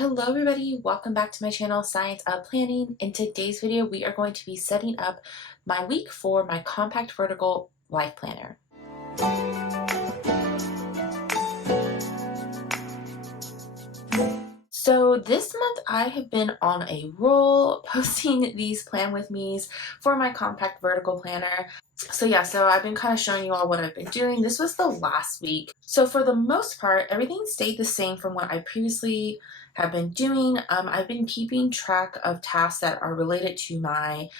Hello everybody, welcome back to my channel Science of Planning. In today's video we are going to be setting up my week for my compact vertical life planner. So this month I have been on a roll posting these plan with me's for my compact vertical planner. So I've been kind of showing you all what I've been doing. This was the last week. So for the most part, everything stayed the same from what I previously have been doing. I've been keeping track of tasks that are related to my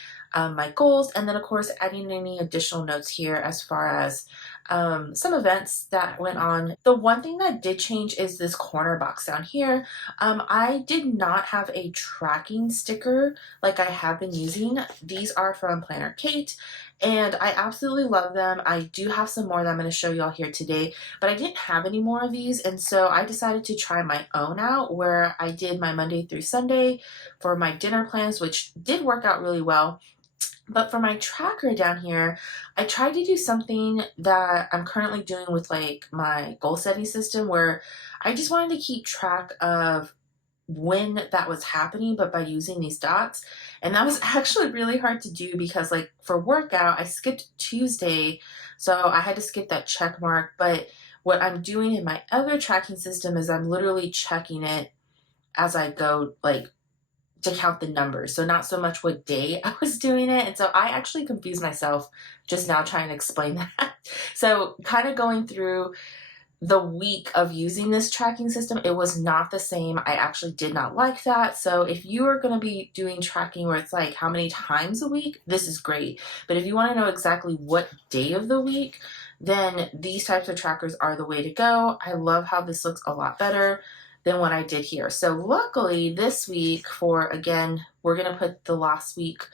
goals, and then of course adding any additional notes here as far as some events that went on. The one thing that did change is this corner box down here. I did not have a tracking sticker like I have been using. These are from Planner Kate, and I absolutely love them. I do have some more that I'm going to show you all here today, but I didn't have any more of these, and so I decided to try my own out where I did my Monday through Sunday for my dinner plans, which did work out really well. But for my tracker down here, I tried to do something that I'm currently doing with like my goal setting system where I just wanted to keep track of when that was happening, but by using these dots. And that was actually really hard to do because like for workout, I skipped Tuesday, so I had to skip that check mark. But what I'm doing in my other tracking system is I'm literally checking it as I go, like to count the numbers. So not so much what day I was doing it. And so I actually confused myself just now trying to explain that. So kind of going through the week of using this tracking system, it was not the same. I actually did not like that. So if you are going to be doing tracking where it's like how many times a week, this is great. But if you want to know exactly what day of the week, then these types of trackers are the way to go. I love how this looks a lot better than what I did here. So luckily this week for, again, we're going to put the last week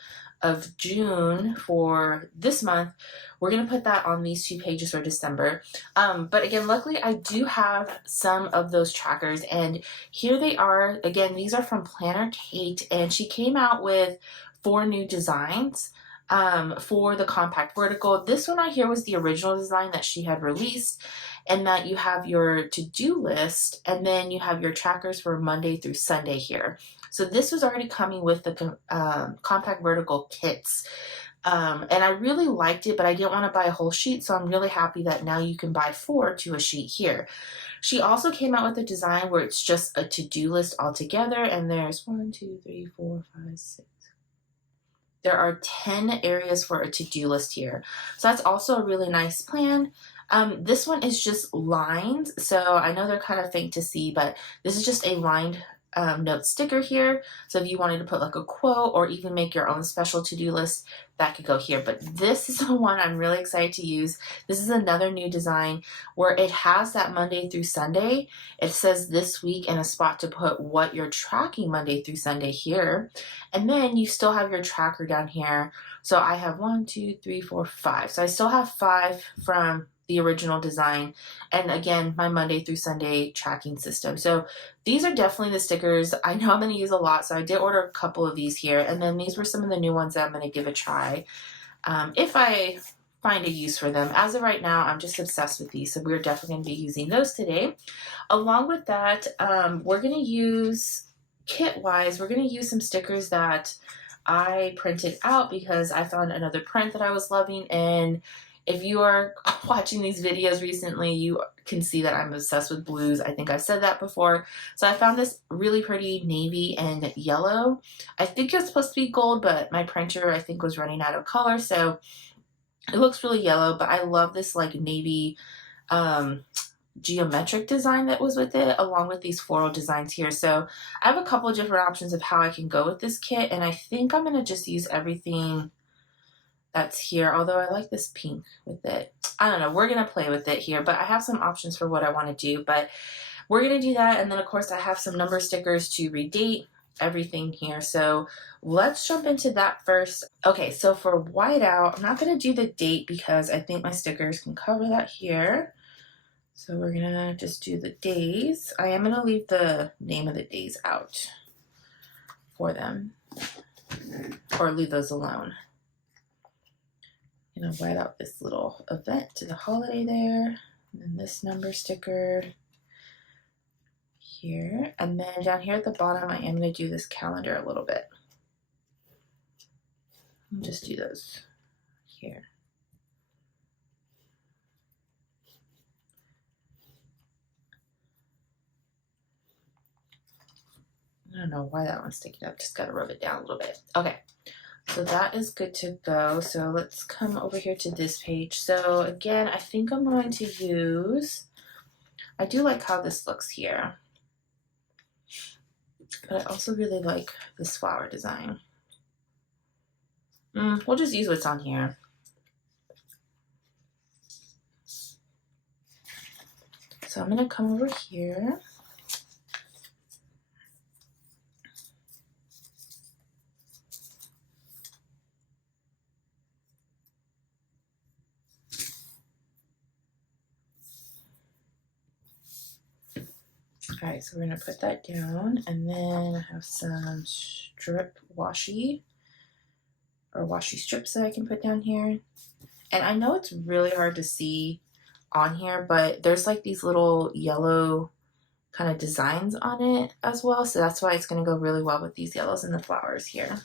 of June for this month, we're going to put that on these 2 pages for December. But again, luckily I do have some of those trackers, and here they are. Again, these are from Planner Kate, and she came out with 4 new designs for the compact vertical. This one right here was the original design that she had released, and that you have your to-do list, and then you have your trackers for Monday through Sunday here. So this was already coming with the compact vertical kits. And I really liked it, but I didn't want to buy a whole sheet, so I'm really happy that now you can buy 4 to a sheet here. She also came out with a design where it's just a to-do list altogether, and there's 1, 2, 3, 4, 5, 6. There are 10 areas for a to-do list here. So that's also a really nice plan. This one is just lined, so I know they're kind of faint to see, but this is just a lined note sticker here. So if you wanted to put like a quote or even make your own special to-do list, that could go here. But this is the one I'm really excited to use. This is another new design where it has that Monday through Sunday. It says this week and a spot to put what you're tracking Monday through Sunday here. And then you still have your tracker down here. So I have 1, 2, 3, 4, 5. So I still have 5 from the original design, and again my Monday through Sunday tracking system. So these are definitely the stickers I know I'm going to use a lot, so I did order a couple of these here, and then these were some of the new ones that I'm going to give a try if I find a use for them. As of right now, I'm just obsessed with these, so we're definitely going to be using those today. Along with that, we're going to use kit wise, we're going to use some stickers that I printed out because I found another print that I was loving. And if you are watching these videos recently, you can see that I'm obsessed with blues. I think I've said that before. So I found this really pretty navy and yellow. I think it was supposed to be gold, but my printer I think was running out of color, so it looks really yellow. But I love this like navy geometric design that was with it, along with these floral designs here. So I have a couple of different options of how I can go with this kit, and I think I'm going to just use everything that's here, although I like this pink with it. I don't know, we're gonna play with it here, but I have some options for what I want to do, but we're gonna do that. And then of course I have some number stickers to redate everything here, so let's jump into that first. Okay, so for whiteout, I'm not gonna do the date because I think my stickers can cover that here, so we're gonna just do the days. I am gonna leave the name of the days out for them, or leave those alone. I'm gonna white out this little event to the holiday there, and then this number sticker here. And then down here at the bottom, I am going to do this calendar a little bit. I'll just do those here. I don't know why that one's sticking up. Just got to rub it down a little bit. Okay, so that is good to go. So let's come over here to this page. So again, I think I'm going to use, I do like how this looks here, but I also really like this flower design. We'll just use what's on here. So I'm going to come over here. All right, so we're gonna put that down, and then I have some strip washi or washi strips that I can put down here. And I know it's really hard to see on here, but there's like these little yellow kind of designs on it as well. So that's why it's gonna go really well with these yellows and the flowers here.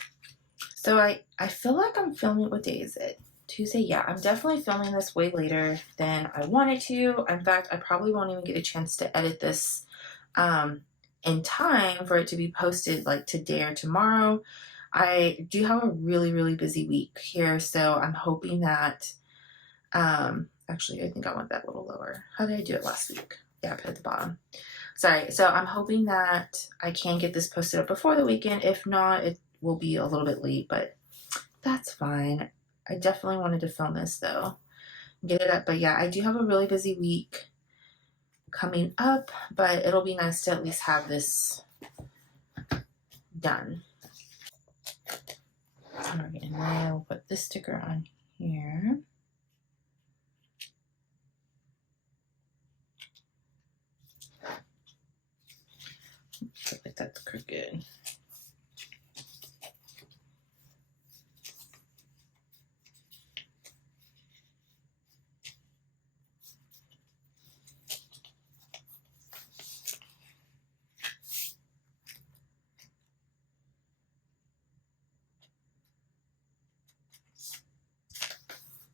So I feel like I'm filming, what day is it? Tuesday? Yeah, I'm definitely filming this way later than I wanted to. In fact, I probably won't even get a chance to edit this in time for it to be posted like today or tomorrow. I do have a really busy week here, so I'm hoping that actually I think I want that a little lower. How did I do it last week? Yeah, I put it at the bottom. Sorry. So I'm hoping that I can get this posted up before the weekend. If not, it will be a little bit late, but that's fine. I definitely wanted to film this though, get it up. But yeah, I do have a really busy week coming up, but it'll be nice to at least have this done. All right, and then I'll put this sticker on here. Feel like that's crooked.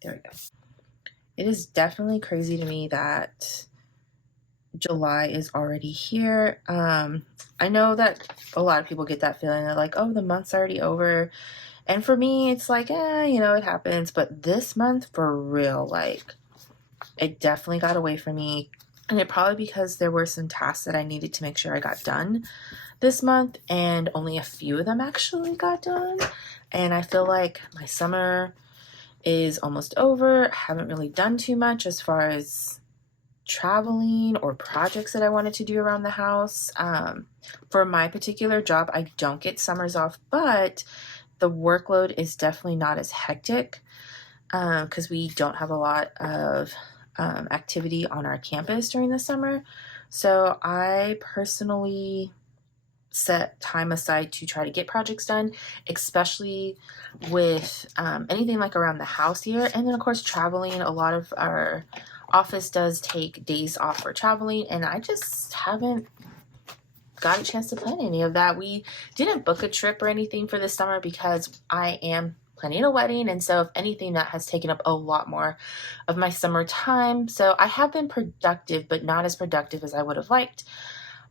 There we go. It is definitely crazy to me that July is already here. I know that a lot of people get that feeling. They're like, oh, the month's already over. And for me, it's like, you know, it happens. But this month, for real, like, it definitely got away from me. And it probably because there were some tasks that I needed to make sure I got done this month. And only a few of them actually got done. And I feel like my summer is almost over. I haven't really done too much as far as traveling or projects that I wanted to do around the house. For my particular job, I don't get summers off, but the workload is definitely not as hectic because we don't have a lot of activity on our campus during the summer. So I personally set time aside to try to get projects done, especially with anything like around the house here. And then of course traveling, a lot of our office does take days off for traveling, and I just haven't got a chance to plan any of that. We didn't book a trip or anything for this summer because I am planning a wedding, and so if anything, that has taken up a lot more of my summer time. So I have been productive, but not as productive as I would have liked.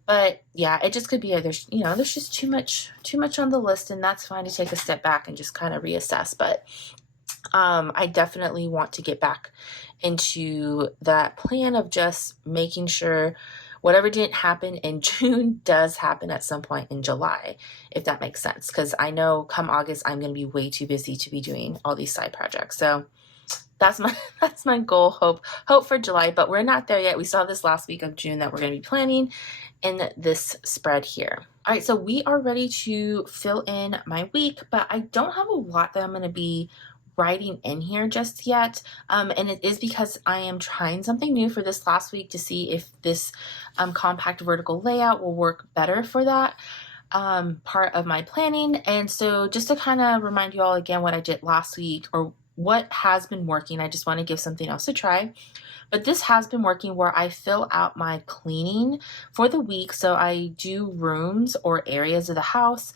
But yeah, it just could be there's just too much on the list, and that's fine to take a step back and just kind of reassess. But I definitely want to get back into that plan of just making sure whatever didn't happen in June does happen at some point in July, if that makes sense. Because I know come August, I'm going to be way too busy to be doing all these side projects. So that's my goal, hope for July, but we're not there yet. We saw this last week of June that we're going to be planning in this spread here. All right, so we are ready to fill in my week, but I don't have a lot that I'm going to be writing in here just yet, and it is because I am trying something new for this last week to see if this compact vertical layout will work better for that part of my planning. And so just to kind of remind you all again what I did last week, or what has been working. I just want to give something else a try. But this has been working where I fill out my cleaning for the week. So I do rooms or areas of the house.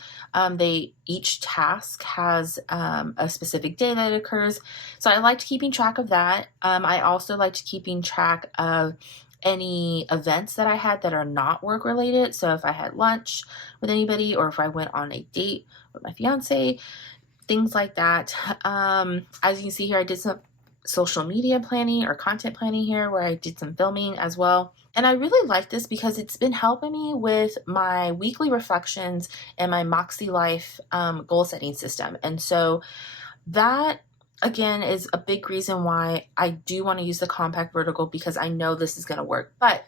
Each task has a specific day that it occurs. So I liked keeping track of that. I also liked keeping track of any events that I had that are not work related. So if I had lunch with anybody or if I went on a date with my fiance, things like that. As you can see here, I did some social media planning or content planning here where I did some filming as well. And I really like this because it's been helping me with my weekly reflections and my Moxie Life goal setting system. And so that again is a big reason why I do want to use the compact vertical, because I know this is going to work. But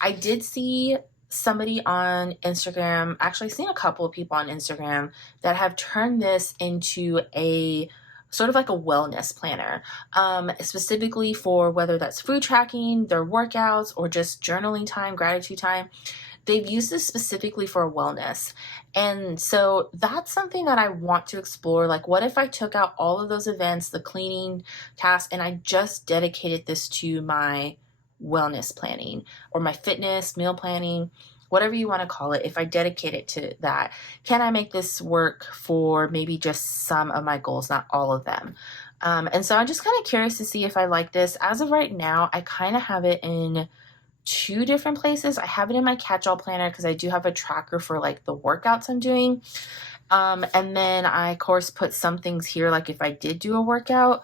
I did see somebody on Instagram, actually I've seen a couple of people on Instagram that have turned this into a sort of like a wellness planner, specifically for whether that's food tracking, their workouts, or just journaling time, gratitude time. They've used this specifically for wellness. And so that's something that I want to explore. Like, what if I took out all of those events, the cleaning tasks, and I just dedicated this to my wellness planning or my fitness, meal planning, whatever you want to call it. If I dedicate it to that, can I make this work for maybe just some of my goals, not all of them? And so I'm just kind of curious to see if I like this. As of right now, I kind of have it in two different places. I have it in my catch-all planner because I do have a tracker for like the workouts I'm doing. And then I, of course, put some things here, like if I did do a workout.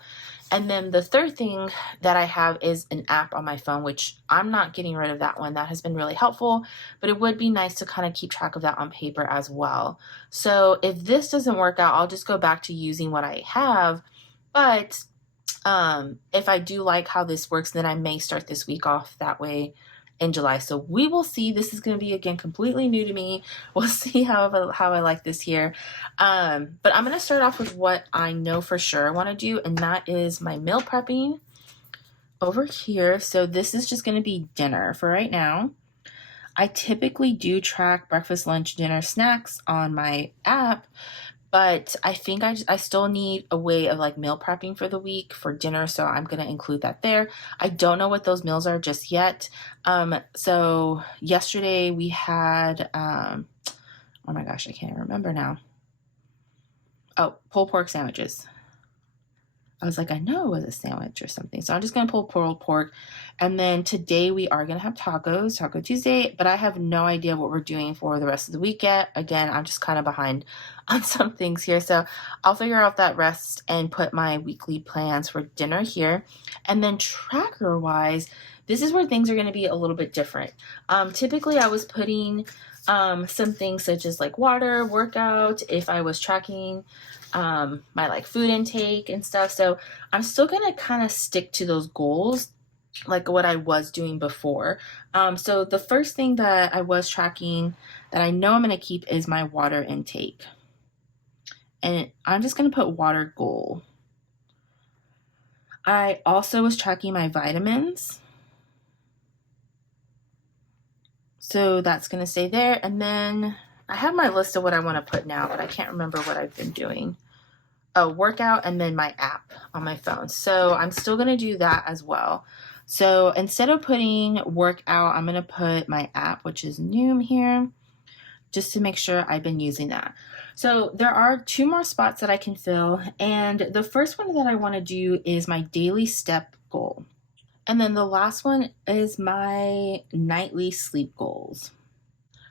And then the third thing that I have is an app on my phone, which I'm not getting rid of that one. That has been really helpful, but it would be nice to kind of keep track of that on paper as well. So if this doesn't work out, I'll just go back to using what I have. But if I do like how this works, then I may start this week off that way in July. So we will see. This is going to be, again, completely new to me. We'll see how I like this here. But I'm going to start off with what I know for sure I want to do, and that is my meal prepping over here. So this is just going to be dinner for right now. I typically do track breakfast, lunch, dinner, snacks on my app, but I think I still need a way of like meal prepping for the week for dinner, so I'm going to include that there. I don't know what those meals are just yet. So yesterday we had, oh my gosh, I can't remember now. Oh, pulled pork sandwiches. I was like, I know it was a sandwich or something. So I'm just going to pull pulled pork. And then today we are going to have tacos, Taco Tuesday, but I have no idea what we're doing for the rest of the week yet. Again, I'm just kind of behind on some things here. So I'll figure out that rest and put my weekly plans for dinner here. And then tracker wise, this is where things are going to be a little bit different. Typically I was putting some things such as like water, workout, if I was tracking my like food intake and stuff. So I'm still gonna kind of stick to those goals like what I was doing before. So the first thing that I was tracking that I know I'm gonna keep is my water intake, and I'm just gonna put water goal. I also was tracking my vitamins, so that's gonna stay there. And then I have my list of what I want to put now, but I can't remember what I've been doing. Oh, workout, and then my app on my phone. So I'm still going to do that as well. So instead of putting workout, I'm going to put my app, which is Noom here, just to make sure I've been using that. So there are two more spots that I can fill. And the first one that I want to do is my daily step goal. And then the last one is my nightly sleep goals.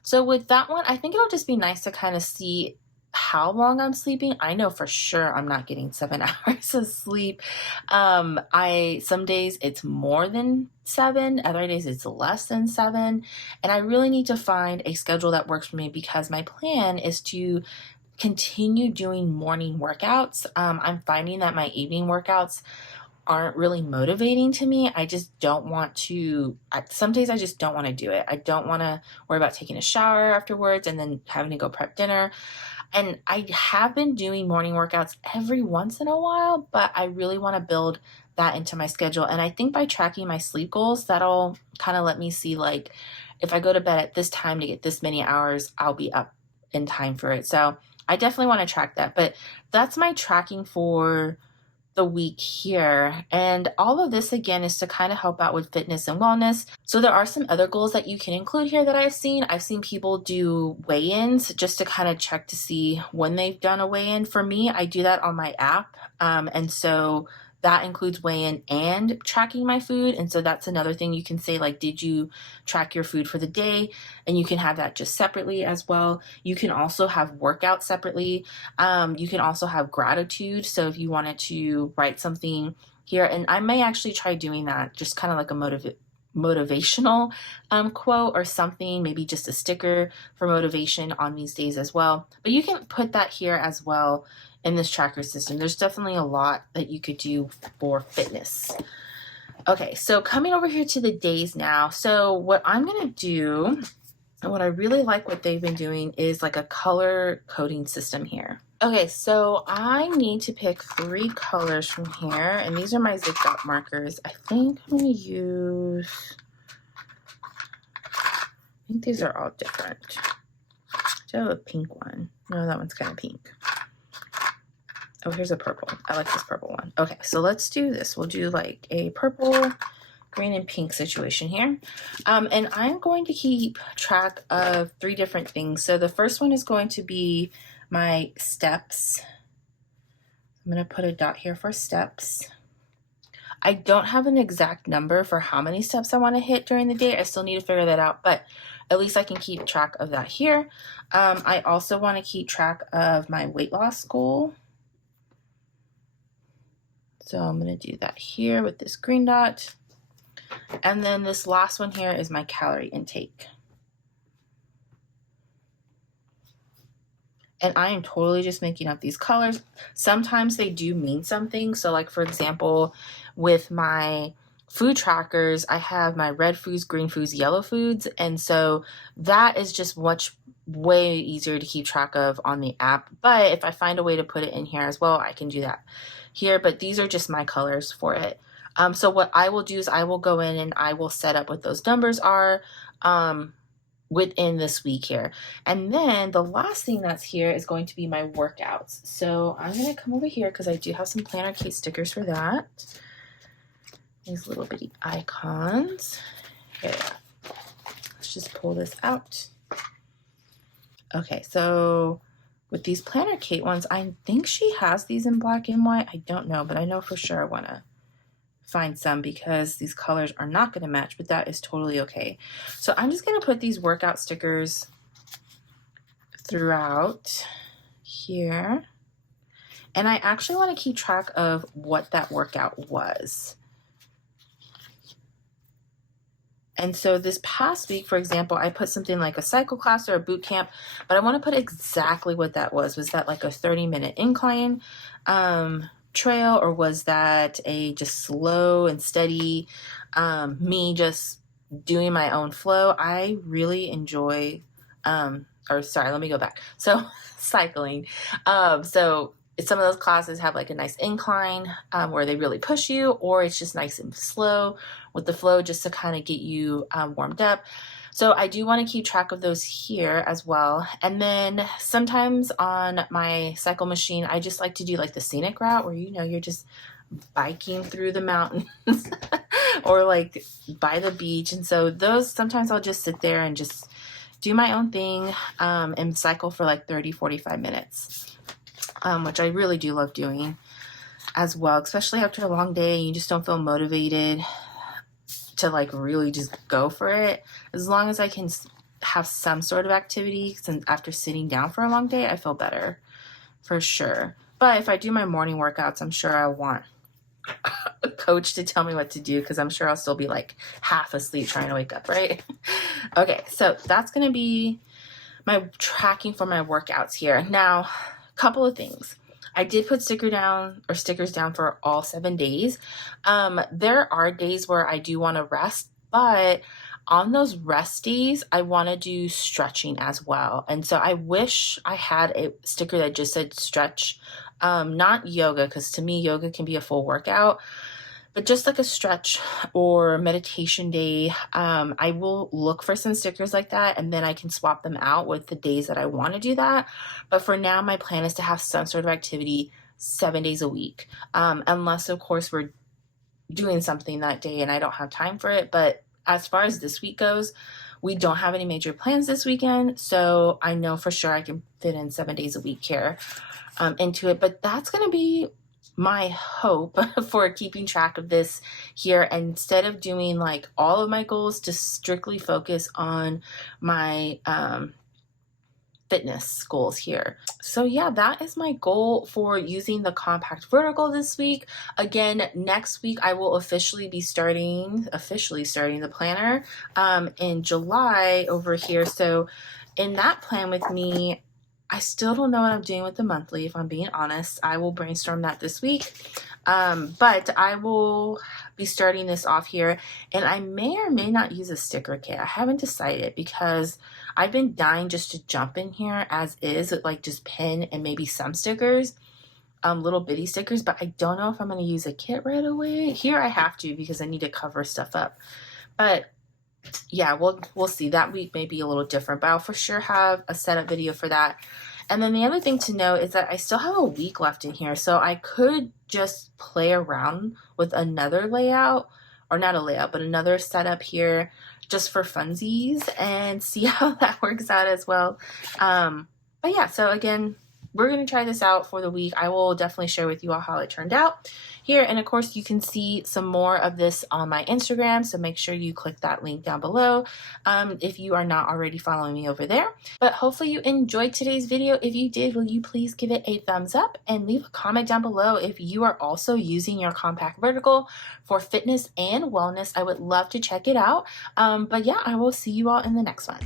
So with that one, I think it'll just be nice to kind of see how long I'm sleeping. I know for sure I'm not getting 7 hours of sleep. Some days it's more than 7, other days it's less than 7. And I really need to find a schedule that works for me, because my plan is to continue doing morning workouts. I'm finding that my evening workouts aren't really motivating to me. I just don't want to, some days I just don't want to do it. I don't want to worry about taking a shower afterwards and then having to go prep dinner. And I have been doing morning workouts every once in a while, but I really want to build that into my schedule. And I think by tracking my sleep goals, that'll kind of let me see, like, if I go to bed at this time to get this many hours, I'll be up in time for it. So I definitely want to track that. But that's my tracking for the week here. And all of this again is to kind of help out with fitness and wellness. So there are some other goals that you can include here that I've seen. I've seen people do weigh-ins just to kind of check to see when they've done a weigh-in. For me, I do that on my app. And so that includes weigh-in and tracking my food. And so that's another thing you can say, like, did you track your food for the day? And you can have that just separately as well. You can also have workouts separately. You can also have gratitude. So if you wanted to write something here, and I may actually try doing that, just kind of like a motivational quote or something, maybe just a sticker for motivation on these days as well. But you can put that here as well in this tracker system. There's definitely a lot that you could do for fitness. Okay, so coming over here to the days now. So what I'm gonna do, and what I really like what they've been doing, is like a color coding system here. Okay, so I need to pick 3 colors from here, and these are my zip dot markers. I think I'm gonna use, I think these are all different. Do I have a pink one? No, that one's kind of pink. Oh, here's a purple. I like this purple one. Okay, so let's do this. We'll do like a purple, green, and pink situation here. And I'm going to keep track of 3 different things. So the first one is going to be my steps. I'm going to put a dot here for steps. I don't have an exact number for how many steps I want to hit during the day. I still need to figure that out, but at least I can keep track of that here. I also want to keep track of my weight loss goal. So I'm going to do that here with this green dot. And then this last one here is my calorie intake. And I am totally just making up these colors. Sometimes they do mean something. So like, for example, with my food trackers, I have my red foods, green foods, yellow foods. And so that is just way easier to keep track of on the app. But if I find a way to put it in here as well, I can do that here. But these are just my colors for it. So what I will do is I will go in and I will set up what those numbers are within this week here. And then the last thing that's here is going to be my workouts. So I'm going to come over here because I do have some Planner Kate stickers for that. These little bitty icons. Here, let's just pull this out. Okay, so with these Planner Kate ones, I think she has these in black and white. I don't know, but I know for sure I want to find some because these colors are not going to match, but that is totally okay. So I'm just going to put these workout stickers throughout here. And I actually want to keep track of what that workout was. And so this past week, for example, I put something like a cycle class or a boot camp, but I want to put exactly what that was. Was that like a 30-minute incline trail, or was that a just slow and steady me just doing my own flow? I really enjoy, let me go back. So cycling. So some of those classes have like a nice incline where they really push you, or it's just nice and slow with the flow just to kind of get you warmed up. So I do want to keep track of those here as well. And then sometimes on my cycle machine, I just like to do like the scenic route where, you know, you're just biking through the mountains or like by the beach. And so those, sometimes I'll just sit there and just do my own thing and cycle for like 30-45 minutes, which I really do love doing as well, especially after a long day and you just don't feel motivated to like really just go for it. As long as I can have some sort of activity, since after sitting down for a long day, I feel better for sure. But if I do my morning workouts, I'm sure I want a coach to tell me what to do, because I'm sure I'll still be like half asleep trying to wake up, right? Okay, so that's going to be my tracking for my workouts here. Now, a couple of things. I did put stickers down for all 7 days. There are days where I do want to rest, but on those rest days, I want to do stretching as well. And so I wish I had a sticker that just said stretch, not yoga, because to me, yoga can be a full workout, but just like a stretch or meditation day. I will look for some stickers like that, and then I can swap them out with the days that I want to do that. But for now, my plan is to have some sort of activity 7 days a week, unless of course we're doing something that day and I don't have time for it. But as far as this week goes, we don't have any major plans this weekend, so I know for sure I can fit in 7 days a week here into it. But that's going to be my hope for keeping track of this here, instead of doing like all of my goals, to strictly focus on my fitness goals here. So yeah, that is my goal for using the compact vertical this week. Again, next week I will officially starting the planner in July over here. So in that plan with me, I still don't know what I'm doing with the monthly, if I'm being honest. I will brainstorm that this week. But I will be starting this off here, and I may or may not use a sticker kit. I haven't decided, because I've been dying just to jump in here as is with like just pen and maybe some stickers, little bitty stickers, but I don't know if I'm going to use a kit right away. Here I have to, because I need to cover stuff up. But yeah, we'll see. That week may be a little different, but I'll for sure have a setup video for that. And then the other thing to know is that I still have a week left in here, so I could just play around with another layout, or not a layout, but another setup here just for funsies, and see how that works out as well. But yeah, so again, we're going to try this out for the week. I will definitely share with you all how it turned out here. And of course, you can see some more of this on my Instagram, so make sure you click that link down below if you are not already following me over there. But hopefully you enjoyed today's video. If you did, will you please give it a thumbs up and leave a comment down below if you are also using your compact vertical for fitness and wellness. I would love to check it out. But yeah, I will see you all in the next one.